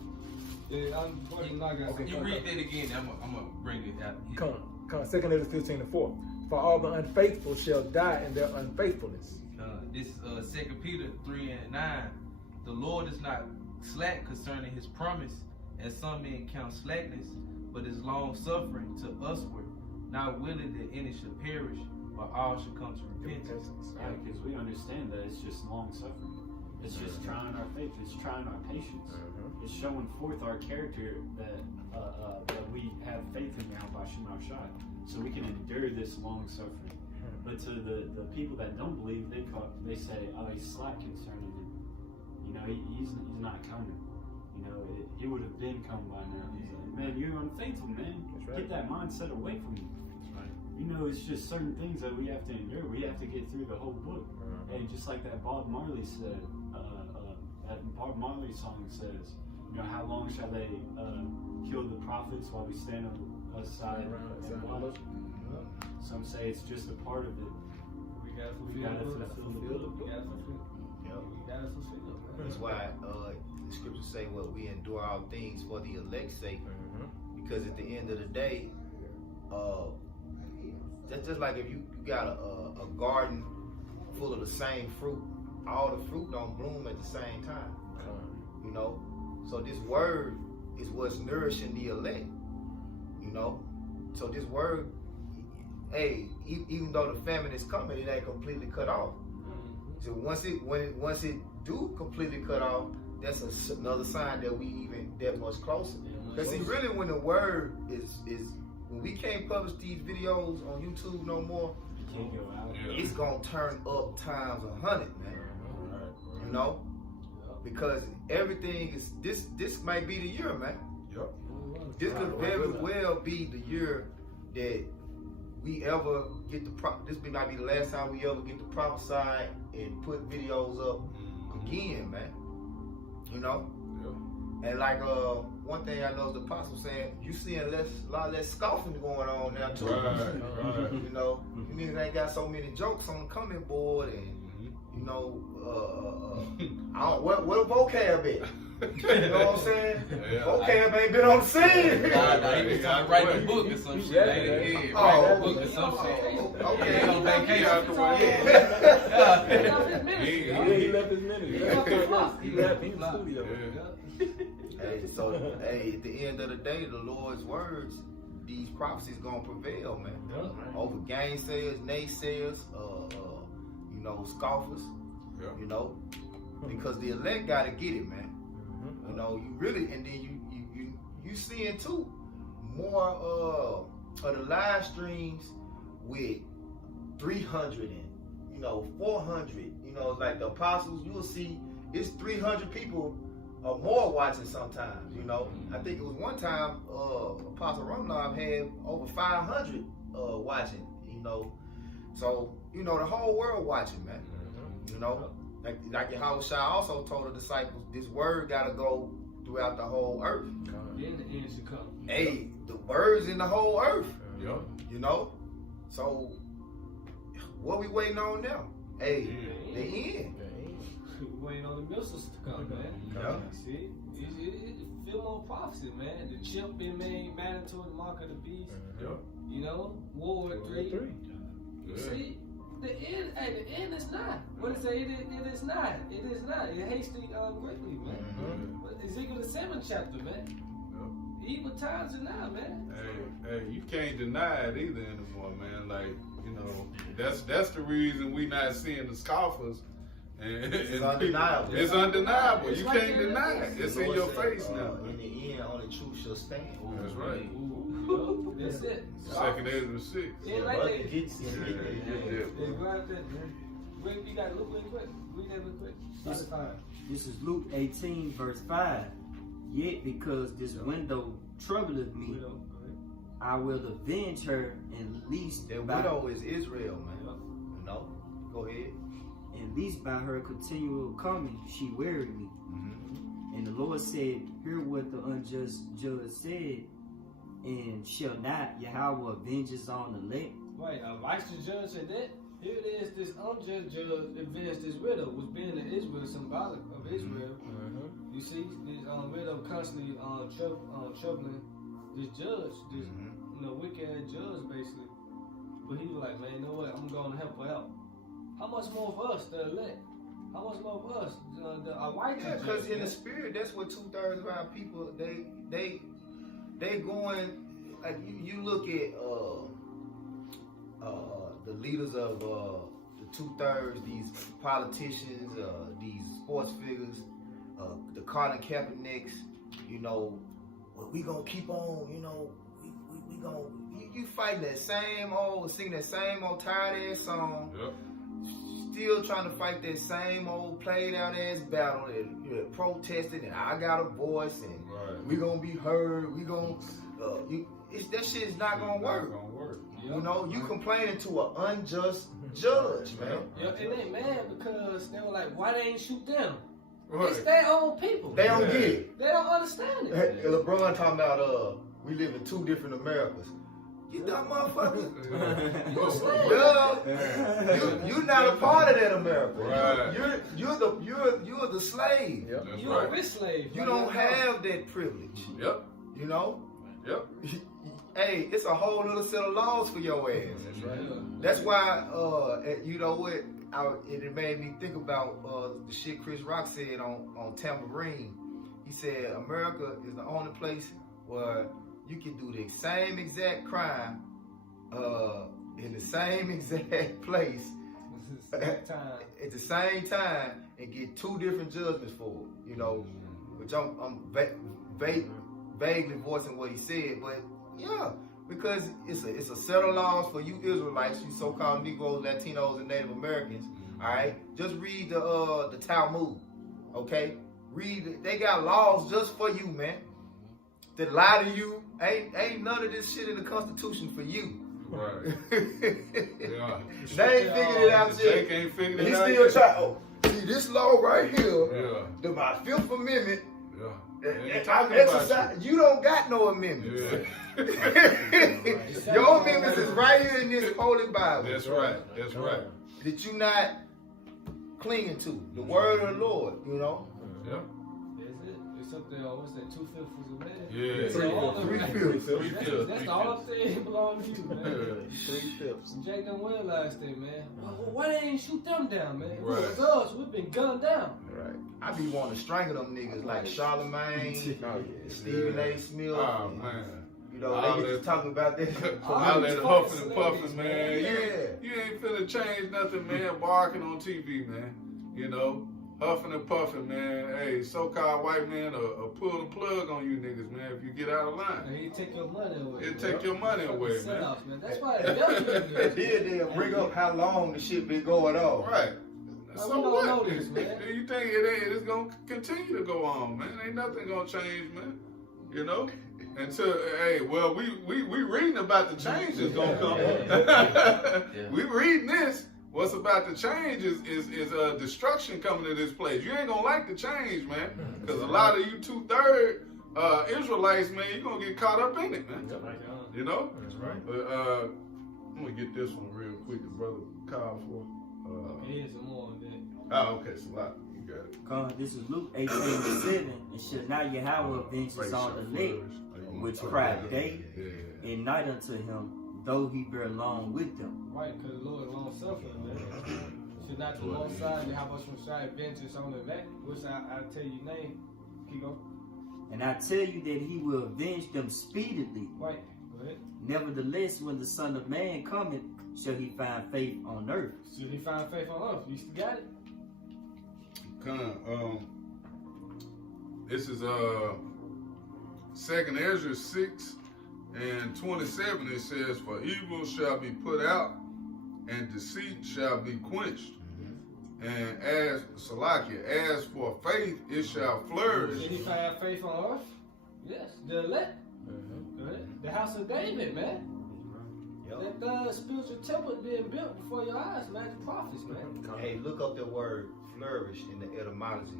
Yeah, I'm not gonna. Okay, You read that again. I'm gonna bring it out. Come on, 2 Ezra 15:4. For all the unfaithful shall die in their unfaithfulness. This is 2 Peter 3:9. The Lord is not slack concerning his promise, as some men count slackness, but is long suffering to usward, not willing that any should perish, but all should come to repentance. Yeah, because we understand that it's just long suffering. It's just trying our faith. It's trying our patience. It's showing forth our character that we have faith in Yahawashi, so we can endure this long suffering. But to the people that don't believe, they say, oh, he's slack concerning it. You know, he's not coming. You know, he would have been come by now. He's like, man, you're unfaithful, man. Get that mindset away from you. You know, it's just certain things that we have to endure. We have to get through the whole book. And just like that Bob Marley said, that Bob Marley song says, you know, how long shall they kill the prophets while we stand on the side and watch? Some say it's just a part of it. We gotta fulfill the book. We gotta fulfill it. That's why the scriptures say, well, we endure all things for the elect's sake. Because at the end of the day, that's just like if you got a garden full of the same fruit, all the fruit don't bloom at the same time. You know? So this word is what's nourishing the elect. You know? So this word, hey, even though the famine is coming, it ain't completely cut off. So once it do completely cut off, that's another sign that we even that much closer. Because see, really, when the word is when we can't publish these videos on YouTube no more, it's gonna turn up times 100, man. You know, because everything is this might be the year, man. This could very well be the year that we ever get this might be the last time we ever get to prophesy and put videos up again, man. You know? And like one thing I know is the apostle saying, you seeing a lot less scoffing going on now too. Right. You know, you niggas ain't got so many jokes on the comment board and you know, I don't, what vocab is? You know what I'm saying? Yeah. Vocab ain't been on the scene. Nah, he was trying to write the book or some shit. Write the book or some shit. Okay. He on vacation. Yeah, he left his minute. He left in the studio. Hey, so hey, at the end of the day, the Lord's words, these prophecies gonna prevail, man. Over gainsayers, naysayers, you know, scoffers. Yeah. You know, because the elect gotta get it, man. You know, you really, and then you seeing too more of the live streams with 300 and, you know, 400. You know, like the apostles, you'll see it's 300 people or more watching sometimes. You know, I think it was one time Apostle Rumlob had over 500 watching. You know, so you know the whole world watching, man. You know. Like Yahawashi also told the disciples, this word gotta go throughout the whole earth. Then the end should come. Hey, the word's in the whole earth. Yeah. You know? So what we waiting on now? Hey, the end. We waiting on the missiles to come, man. Yeah. See? It feel more prophecy, man. The chip been made mandatory, the mark of the beast. Yeah. You know? World War III. Yeah. See? The end is not. What it say? It is not. It is not. It hasty greatly, man. But Ezekiel the 7th chapter, man. Evil times are now, man. Hey, you can't deny it either anymore, man. Like, you know, that's the reason we not seeing the scoffers. And It's undeniable. It's undeniable. It's You right can't there in the deny it. face. It's in your face now. In the end, only truth shall stand. That's right. That's it. Second Ezra 6. Yeah, like But they it gets go out there. Wait, you got Luke real quick. Read that real quick. This, this is Luke 18, verse 5. Yet because this window troubleth me, I will avenge her, and least That by, widow is Israel, man. You know? Go ahead. and least by her continual coming she wearied me. And the Lord said, hear what the unjust judge said, and shall not Yahweh avenge his own elect? Right, a righteous judge said that. Here it is, this unjust judge avenged this widow, was being in Israel, symbolic of Israel. You see, this widow constantly troubling this judge, this you know, wicked judge basically. But he was like, man, you know what? I'm going to help her out. How much more of us, the elect? How much more of us, the righteous judge? Because in the spirit, that's what 2/3 of our people they going. Like you look at the leaders of the 2/3, these politicians, these sports figures, the Colin Kaepernicks. You know, well, we gonna keep on. You know, we gonna you fighting that same old, singing that same old tired ass song. Yep. Still trying to fight that same old played out ass battle and protesting, and I got a voice, and we gonna be heard. We gonna that shit is not gonna work. You know, you complaining to an unjust judge, man. Yeah, and they mad because they were like, why they ain't shoot them? Right. It's their own people. They don't get it. They don't understand it. Hey, LeBron talking about we live in 2 different Americas. You dumb motherfucker. You're not a part of that America. Right. You're the slave. Yep. You're a rich slave. You don't have that privilege. Yep. You know? Yep. Hey, it's a whole little set of laws for your ass. That's right. That's why, you know what? It made me think about the shit Chris Rock said on Tambourine. He said America is the only place where you can do the same exact crime in the same exact place at the same time and get 2 different judgments for it. You know, which I'm vaguely voicing what he said, but yeah, because it's a set of laws for you Israelites, you so-called Negroes, Latinos, and Native Americans. All right, just read the Talmud, okay? They got laws just for you, man. That lie to you, ain't none of this shit in the Constitution for you. Right. Yeah. They ain't figured it out yet. Jake ain't figured it He out still yet. try. Oh, see this law right here, Yeah. my 5th Amendment. Yeah. I Ain't talking about exercise. You don't got no amendments. Yeah. Your amendments is right here in this holy Bible. That's right. That's right. That you not clinging to. The word of the Lord, you know. Yeah. That's it. It's up there. What's that? 2/5 was a man. Yeah. So all of it- 3/5. That's the all thing belong to you, man. 3/5. Jake done realized that, man. Why they ain't shoot them down, man? If Right. it was us, we've been gunned down. Right. I be wanting to strangle them niggas like Charlemagne, Oh, yeah. Stephen A. Smith. Oh man. You know, I'll they get to let- talking about that. All that these huffing and fucking puffing, celebrities, man. man. You ain't finna change nothing, man. Barking on TV, man. You know, huffing and puffing, man. Hey, so-called white man will pull the plug on you niggas, man. If you get out of And line, he take your money away. he'll take your money away, man. Set-offs, man. That's why the devil in here. Then they'll bring up how long the shit been going on. Right. we So don't what? know this, man. You think it's gonna continue to go on, man? Ain't nothing gonna change, man. You know. Until well, we reading about the change is gonna come. We reading this. What's about to change is destruction coming to this place. You ain't gonna like the change, man, because a lot of you 2/3 Israelites, man, you're gonna get caught up in it, man. You know. That's right. But I'm gonna get this one real quick. The brother called for. Here's some more of that. Oh, okay, so you got it. Come, this is Luke 18:7. And shall not Yahweh avenge his own elect, which cry day and night unto him, though he bear along with them. Right, because the Lord is long suffering, man. Should not the most side, and how much from side vengeance on the elect, which I'll tell you name. Keep going. And I tell you that he will avenge them speedily. Right, go ahead. Nevertheless, when the Son of Man cometh, shall he find faith on earth. Should he find faith on earth? You still got it? This is 2nd Ezra 6:27. It says, "For evil shall be put out, and deceit shall be quenched. And as Salakia, as for faith, it shall flourish." Should he find faith on earth? Yes, the elect. Go ahead. The house of David, man. Yep. That spiritual temple being built before your eyes, man. The prophets, man. Hey, look up the word flourish in the etymology,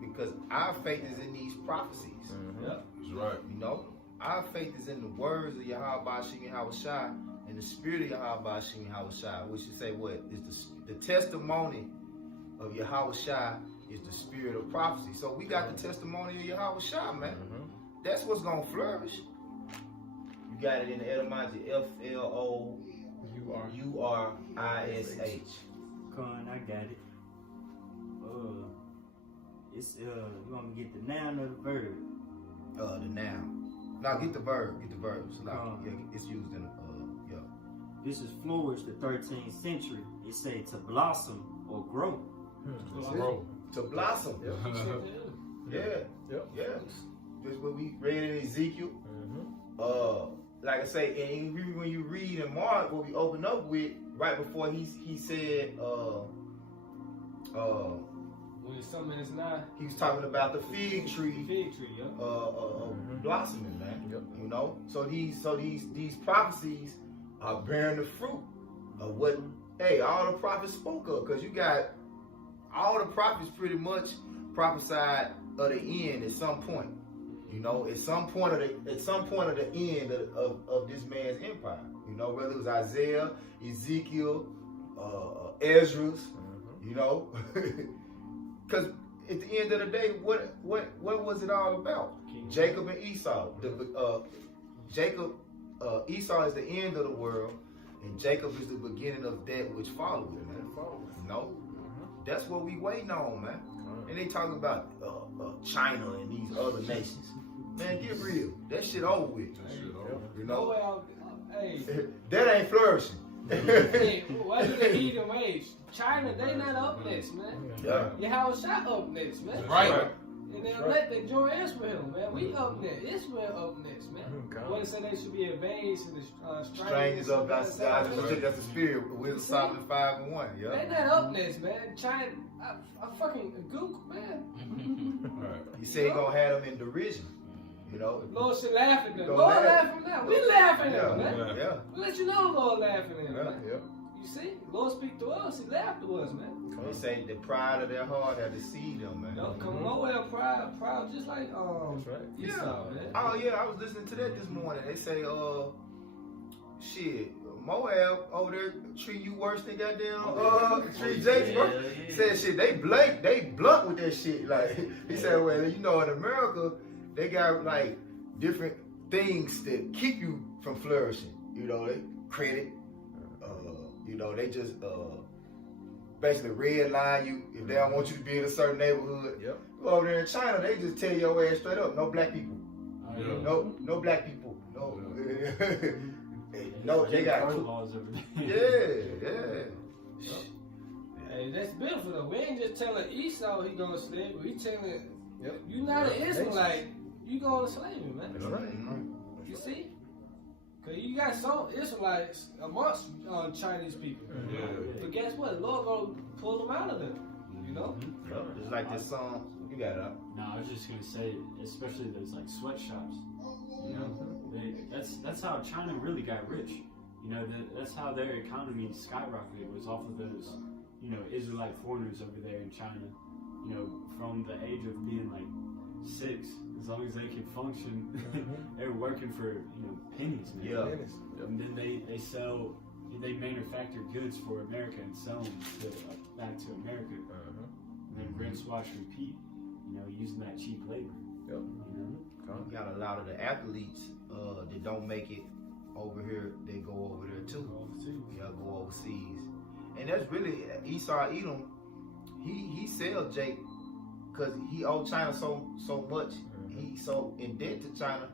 because our faith is in these prophecies. Yep. That's right. You know, our faith is in the words of Yahawashi and Yahawashi and the spirit of Yahawashi and Yahawashi, which you say what is the testimony of Yahawashi is the spirit of prophecy. So we got the testimony of Yahawashi, man. That's what's gonna flourish. You got it in the etymology, FLOURISH. Con, I got it. It's you want me to get the noun or the verb? The noun. Now get the verb. Get the verb. So now, yeah, it's used in yeah. This is flourish, the 13th century. It say to blossom or grow. Bro. To blossom. Yeah. Yeah. That's what we read in Ezekiel. Like I say, and when you read in Mark, what we open up with right before he said When it's something that's not he was talking about the fig tree fig tree, yeah. blossoming, man. You know, so these prophecies are bearing the fruit of what all the prophets spoke of, because you got all the prophets pretty much prophesied of the end at some point. You know, at some point of the end of this man's empire. You know, whether it was Isaiah, Ezekiel, Ezra's, you know, because at the end of the day, what was it all about? Jacob and Esau. Esau is the end of the world, and Jacob is the beginning of that which followed it, man. You know, that's what we waiting on, man. And they talking about China and these other nations. Man, get real. That shit over with. You know, Hey, that ain't flourishing. hey, what is the heathen wage? China, they not up next, man. Yeah. Yahawashi up next, man. Right. And they let they join Israel, man. We up next. Israel up next, man. What it say they should be avenged and the Strangers of God's God. That's the spirit. We're Psalm 5 and 1. Yeah. They not up next, man. China, I fucking gook, man. You say he gonna have them in derision. You know. Lord should laugh at them. Don't Lord laugh. laughing now. We laughing at Yeah. them, man. Yeah. We let you know Lord laughing at them, Yeah. man. You see, Lord speak to us. He laughed to us, man. They say the pride of their heart had deceived them, man. Don't come nowhere proud, just like That's right. Esau, man. Oh yeah, I was listening to that this morning. They say shit, Moab over there treat you worse than goddamn treat Jake, bro. He said shit, they blunt with that shit. Like he said, well, you know, in America, they got like different things that keep you from flourishing. You know, they credit. You know, they just basically red line you if they don't want you to be in a certain neighborhood. Yep. Go over there in China, they just tell your ass straight up, no black people. No black people. No. No, they got laws over there. Yeah. Hey, that's beautiful though. We ain't just telling Esau he going to slavery. We telling you not an Israelite, you going to slavery, man. That's right. You see? Because you got some Israelites amongst Chinese people. Yeah. But guess what? The Lord going to pull them out of them. You know? It's like this song. You got it up. No, I was just gonna say, especially those like sweatshops. You know, that's how China really got rich. You know, that's how their economy skyrocketed, was off of those, you know, Israelite foreigners over there in China. You know, from the age of being like 6, as long as they could function, they were working for, you know, pennies, man. Yeah. And then they manufacture goods for America and sell them back to America. And then rinse, wash, repeat. You know, using that cheap labor. Yep. You know? You got a lot of the athletes that don't make it over here. They go over there too. Yeah, go overseas. And that's really Esau Edom. He sell Jake because he owed China so much. He's so in debt to China.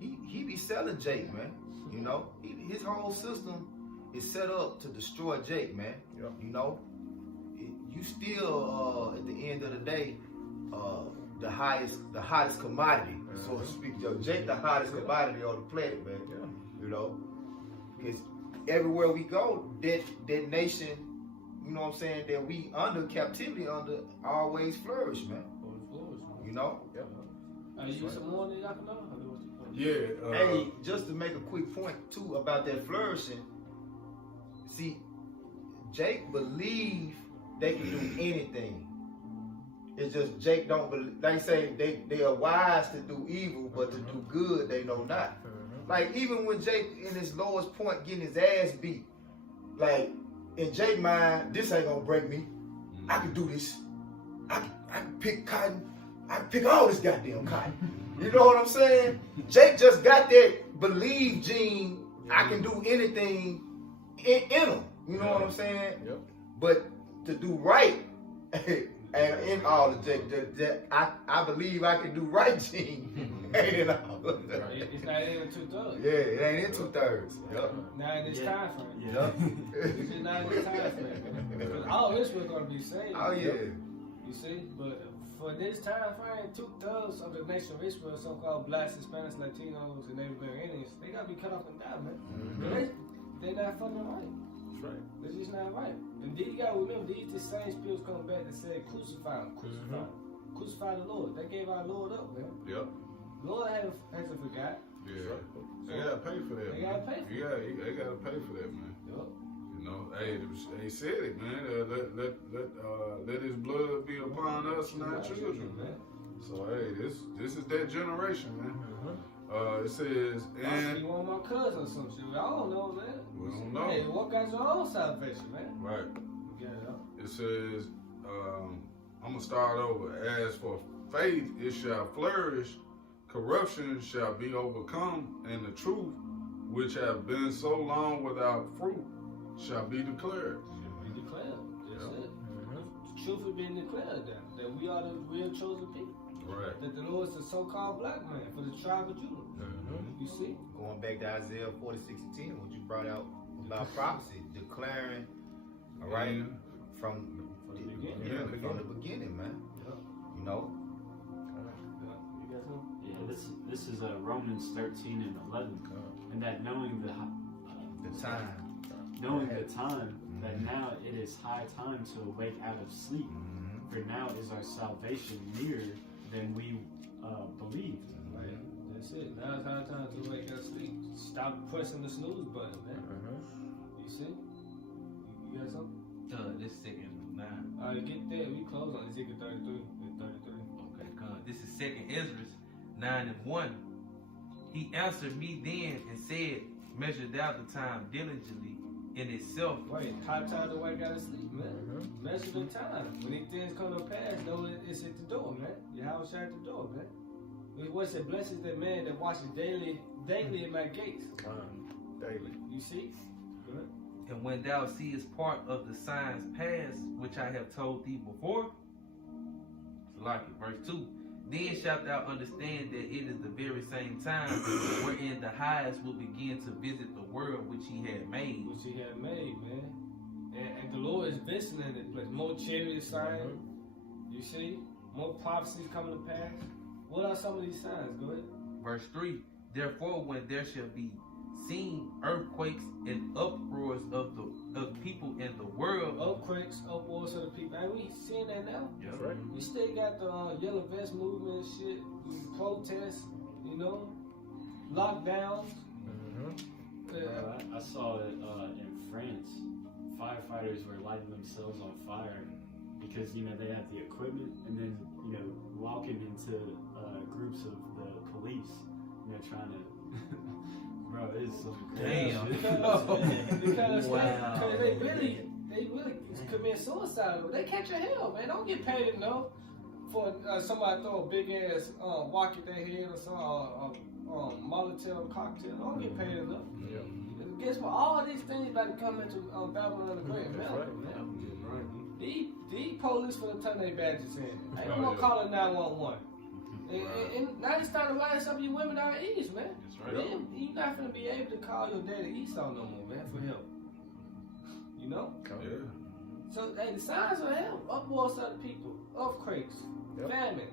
He be selling Jake, man. You know, his whole system is set up to destroy Jake, man. Yep. You know, you still at the end of the day, the hottest commodity, so to speak. Yo, Jake, the hottest commodity on the planet, man. Yeah. You know, because everywhere we go, that nation, you know what I'm saying, that we under captivity under, always flourish, man. You know. Yep. You some more than y'all can know? Yeah. Hey, just to make a quick point too about that flourishing. See, Jake believe they can do anything. It's just Jake don't believe. They say they are wise to do evil, but to do good they know not. Like even when Jake in his lowest point getting his ass beat, like in Jake's mind, this ain't gonna break me. I can do this. I can pick cotton. I can pick all this goddamn cotton. You know what I'm saying? Jake just got that believe gene. I can do anything in him. You know what I'm saying? Yep. But to do right, and in all of Jake, I believe I can do right gene. Ain't it all? It's not in 2/3. Yeah, it ain't in 2/3. Yep. Not in this time frame. Yep. It's just not in this time frame. Because all this was going to be saved. Oh yeah. You see? But for this time frame, 2/3 of the nation of Israel, so-called blacks, Hispanics, Latinos, and Native Americans, they got to be cut off and die, man. They're not fucking right. That's right. It's just not right. And then you got to remember, the same spirits come back that said, crucify him, crucify him. Crucify the Lord. They gave our Lord up, man. Yep. Lord hasn't forgot. Yeah. They gotta pay for that. They man. gotta pay for Yeah, they gotta pay for that, man. Yup. You know, hey, they said it, man. Let His blood be upon us and our children, man. So hey, this is that generation, man. It says, and You want my cousin or some shit? I don't know, man. we don't know. Hey, walk out your own salvation, man. Right. Yeah, It says, I'm gonna start over. As for faith, it shall flourish. Corruption shall be overcome, and the truth, which have been so long without fruit, shall be declared. Be declared. That's Yeah. it. The truth is being declared that we are the real chosen people. Right. That the Lord is the so-called black man for the tribe of Judah. You see? Going back to Isaiah 46:10, what you brought out about prophecy, declaring, all right, from the beginning, man. You know. You got something? Yeah, this is Romans 13 and 11, and that knowing the time. that now it is high time to awake out of sleep, for now is our salvation nearer than we believed. Right. That's it. Now it's high time to wake up, sleep. Stop pressing the snooze button, man. You see? You got something? This second 9. Alright, get there. We close on Ezekiel 33. Okay, God. This is 2nd Ezra 9:1. He answered me then and said, measured out the time diligently in itself. Right, high time the white gotta sleep, man. Measure the time. When these things come to pass, know that it's at the door, man. Yahawashi at the door, man. What said, blessed is the man that watches daily at my gates. Daily. You see? Good. And when thou seest part of the signs past, which I have told thee before, like it, verse 2, then shalt thou understand that it is the very same time wherein the highest will begin to visit the world which he had made. Which he had made, man. And the Lord is visiting in this place. More chariots signs. You see? More prophecies coming to pass. What are some of these signs? Go ahead. Verse 3, therefore when there shall be seen earthquakes and uproars of people in the world. Earthquakes, uproars of the people. And we seeing that now. That's right. We still got the yellow vest movement and shit. Protests, you know. Lockdowns. I saw it in France. Firefighters were lighting themselves on fire because they have the equipment, and then walking into groups of the police, trying to. Bro, it's some crazy shit. Because Wow. they really commit suicide. They catch a hell, man. Don't get paid enough for somebody throw a big ass walk at their head or some Molotov cocktail. Don't get paid enough. Yeah. And guess what? All these things about to come into Babylon the Great. That's Man. right. These police for the turn their badges in. Ain't no more calling 911. And now it's starting to line some of you women out east, man. That's right. Then you're not gonna be able to call your daddy Esau no more, man, for help. You know? Yeah. So hey, the signs of hell, upwards of the people, earthquakes, famine,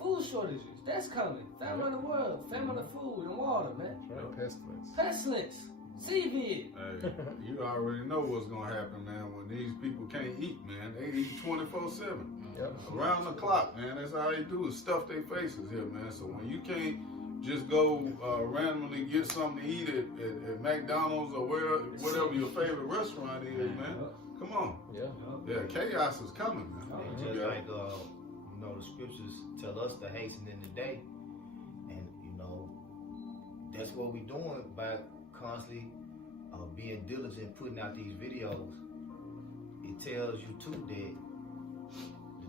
food shortages, that's coming. Famine of the world, famine of food and water, man. That's right. Pestilence. Pestilence, seaweed. Hey, you already know what's gonna happen, man. When these people can't eat, man, they eat 24/7. Yep. Around the clock, man. That's all they do is stuff their faces here, man. So when you can't just go randomly get something to eat at McDonald's or whatever your favorite restaurant is, man. Come on. Yeah, chaos is coming, man. And just like the scriptures tell us to hasten in the day, and that's what we're doing by constantly being diligent, putting out these videos. It tells you too that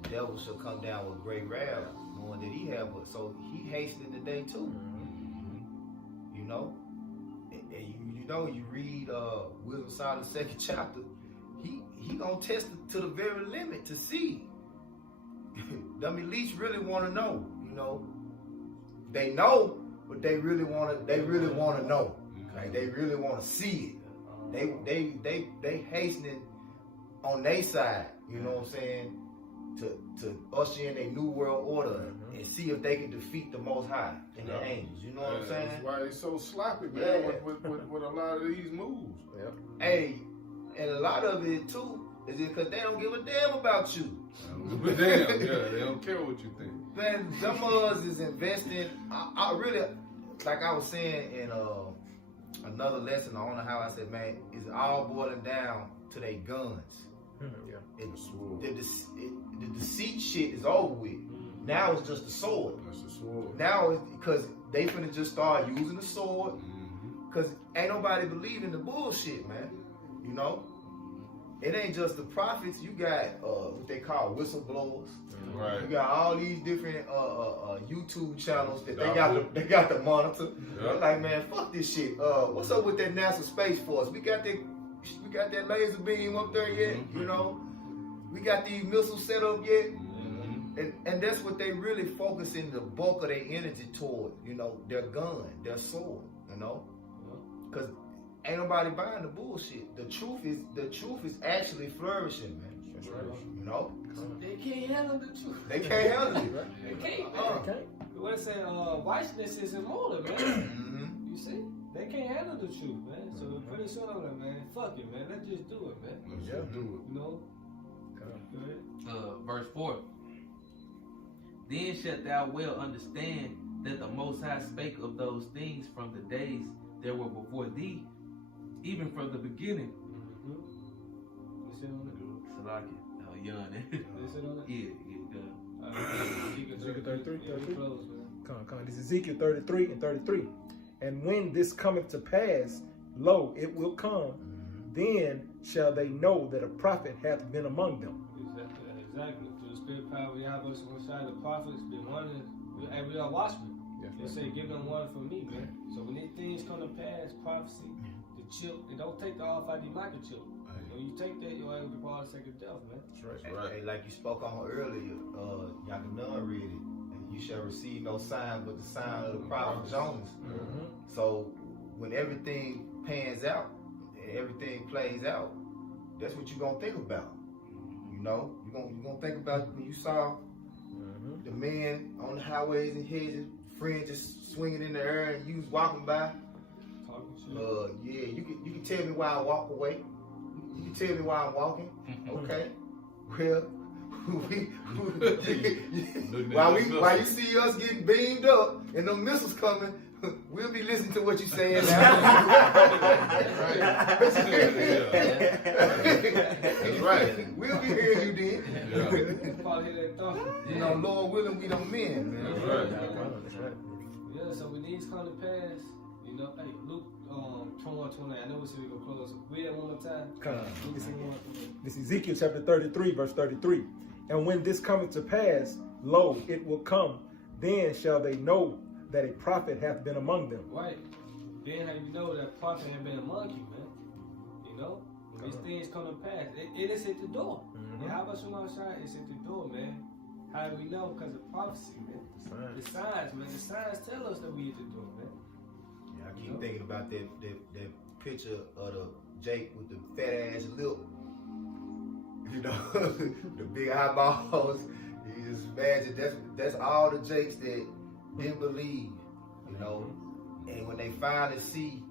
the devil shall come down with great wrath, knowing that he have it. So he hastened the day too. And you read Wisdom Solid 2nd chapter. He gonna test it to the very limit to see. Them elites really want to know. They know, but they really want to know. Like they really want to see it. They hastening on their side. You know what I'm saying? To usher in a new world order and see if they can defeat the Most High and the angels. You know what I'm saying? That's why they so sloppy, man, with a lot of these moves. Hey, and a lot of it too is because they don't give a damn about you. They don't care what you think. Man, some of us is investing. I really, like I was saying in another lesson, I don't know how I said, man, it's all boiling down to their guns. The deceit shit is over with. Now it's just the sword. That's the sword. Now it's because they finna just start using the sword. Because ain't nobody believing the bullshit, man. It ain't just the prophets. You got what they call whistleblowers. Right. You got all these different YouTube channels that they got the monitor. They're like, man, fuck this shit. What's up with that NASA Space Force? We got that laser beam up there yet? We got these missiles set up yet? And that's what they really focusing the bulk of their energy toward. Their gun, their sword. Because ain't nobody buying the bullshit. The truth is actually flourishing, man. That's right. They can't handle the truth. They can't handle it. They can't. What I say, righteousness is immortal, man. You see? They can't handle the truth, man. So pretty soon I'm like, man, fuck it, man. Let's just do it, man. Let's just do it. Go ahead. Verse 4. Then shalt thou well understand that the Most High spake of those things from the days that were before thee, even from the beginning. What's it on it? Salaki. Yawn. What's it on it? Yeah, good. Ezekiel 33. Close, man. Come on. This is Ezekiel 33 and 33. And when this cometh to pass, lo, it will come, then shall they know that a prophet hath been among them. Exactly. Through the spirit power of Yahawashi Messiah, the prophets been warning. And we are watchmen. They say, give them one for me, man. So when these things come to pass, prophecy, the chip, it don't take the alpha microchip. When you take that, you're able to call the second death, man. That's And, right. and like you spoke on earlier, Yahanan read it, and you shall receive no sign but the sign of the prophet Jonas. So when everything pans out, and everything plays out, that's what you're gonna think about. You know, you're gonna think about when you saw the men on the highways and hedges, fringes swinging in the air, and you was walking by. Talking shit. Yeah, you can tell me why I walk away. You can tell me why I'm walking. Okay. Well, while you see us getting beamed up and them missiles coming, we'll be listening to what you're saying now. That's right. We'll be hearing you then. Probably hear that thought. You know, Lord willing, we don't men, man. That's right. Yeah, so when these come to pass, you know, hey, Luke 21:28. I know we said we gonna close. Read that one more time. Luke 21:28. This is Ezekiel chapter 33, verse 33. And when this cometh to pass, lo, it will come, then shall they know that a prophet hath been among them. Right. Then how you know that prophet had been among you, man? You know? When these things come to pass, it is at the door. Yahawashi Messiah is at the door, man. How do we know? Because of prophecy, man. The signs, man. The signs tell us that we at the door, man. Yeah, I keep thinking about that picture of the Jake with the fat ass lip. You know, the big eyeballs. You just imagine that's all the Jakes that didn't believe, you know. And when they finally see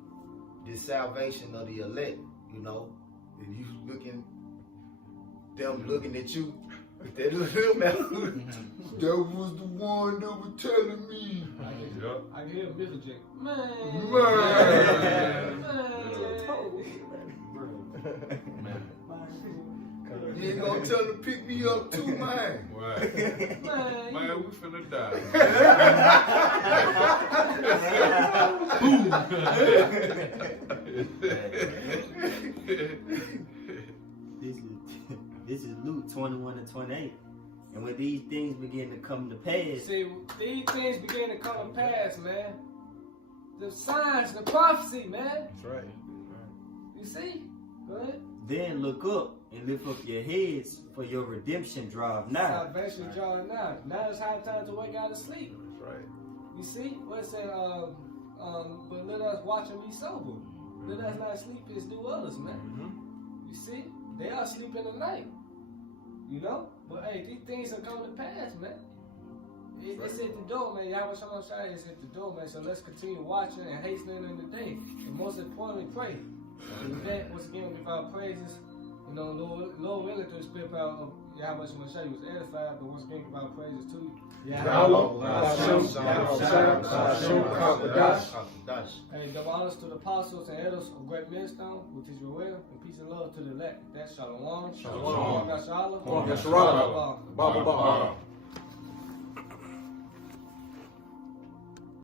this salvation of the elect, you know, and you them looking at you with that little mouth. That was the one that was telling me. I can hear Middle Jack. Man. You ain't gonna tell them to pick me up too, man. Right. Man, we finna die. This is Luke 21:28. And when these things begin to come to pass, See, these things begin to come to pass, man. The signs, the prophecy, man. That's right. You see? Go ahead. then look up and lift up your heads, for your redemption draweth nigh. Salvation drawing nigh. Now it's high time to wake out of sleep. That's right. You see? What it said, but let us watch and be sober. Let us not sleep as do others, man. You see? They are sleeping at night. You know? But hey, these things are coming to pass, man. It's at the door, man. Yahawashi Messiah is at the door, man. So let's continue watching and hastening in the day. And most importantly, pray. And with that, once again, we give our praises. You know, Lord willing, through the spirit power of Yahawashi Messiah was edified, but once again, give our praises to you. Hey, double honors to the apostles and elders of Great Millstone, which is your will, and peace and love to the elect. That's Shalom. Shalom. Shalom. Shalom. Baba.